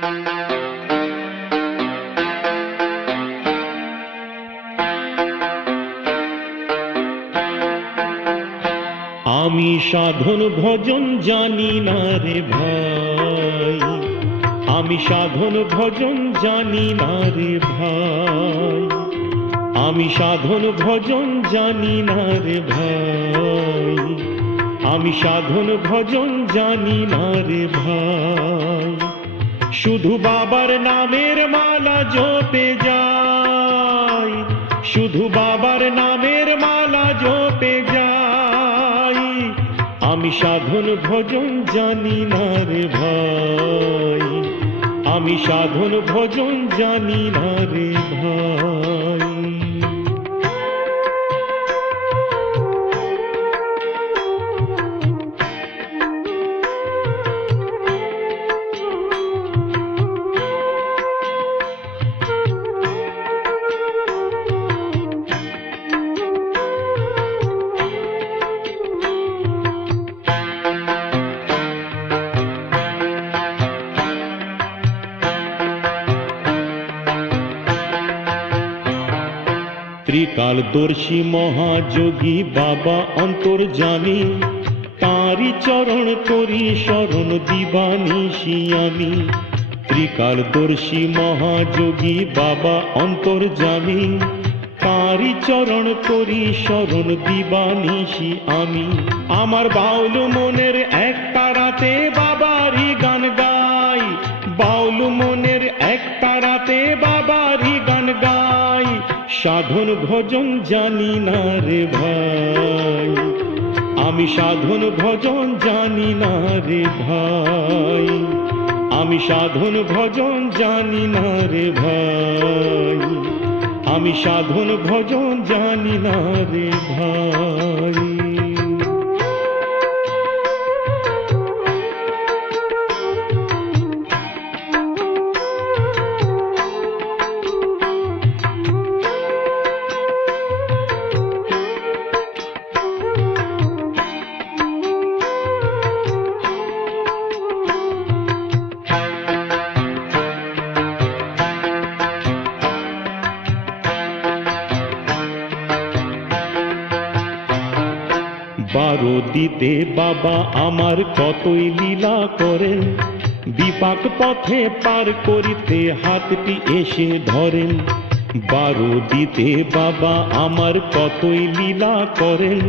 আমি সাধন ভজন জানি না রে ভাই, আমি সাধন ভজন জানি না রে ভাই, আমি সাধন ভজন জানি না রে ভাই, আমি সাধন ভজন জানি না রে ভাই। শুধু বাবার নামের মালা জপে যাই, শুধু বাবার নামের মালা জপে যাই, আমি সাধন ভজন জানি না রে ভাই, আমি সাধন ভজন জানি না রে ভাই। ত্রিকালদর্শী মহাযোগী বাবা অন্তর্যামী, তাঁরই চরণ করি শরণ দিবানিশি আমি। ত্রিকালদর্শী মহাযোগী বাবা অন্তর্যামী, তাঁরই চরণ করি শরণ দিবানিশি আমি। আমার বাউল মনের এক তারাতে বাবারই গান গাই, বাউল মনের এক তারাতে বাবারই গান গাই, সাধন ভজন জানি না রে ভাই, আমি সাধন ভজন জানি না রে ভাই, আমি সাধন ভজন জানি না রে ভাই, আমি সাধন ভজন জানি না রে ভাই। বারো দিতে বাবা আমার কতই লীলা করেন, বিপাক পথে পার করিতে হাতটি এসে ধরেন। বারো দিতে বাবা আমার কতই লীলা করেন,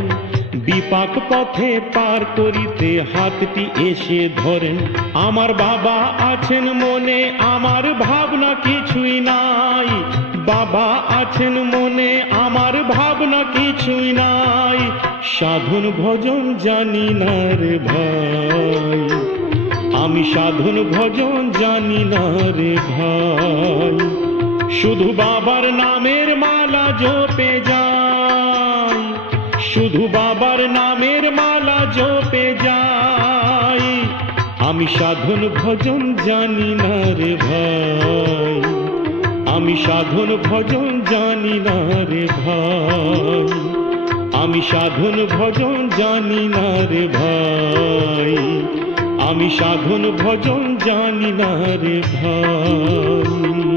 বিপাক পথে পার করিতে হাতটি এসে ধরেন। আমার বাবা আছেন মনে, আমার ভাবনা কিছুই নাই, বাবা আছেন মনে, আমার ভাবনা কিছুই নাই, সাধন ভজন জানি না রে ভাই, আমি সাধন ভজন জানি না রে ভাই। শুধু বাবার নামের মালা জপে যাই, শুধু বাবার নামের মালা জপে যাই, আমি সাধন ভজন জানি না রে ভাই, আমি সাধন ভজন জানি না রে ভাই, আমি সাধন ভজন জানি না রে ভাই, আমি সাধন ভজন জানি না রে ভাই।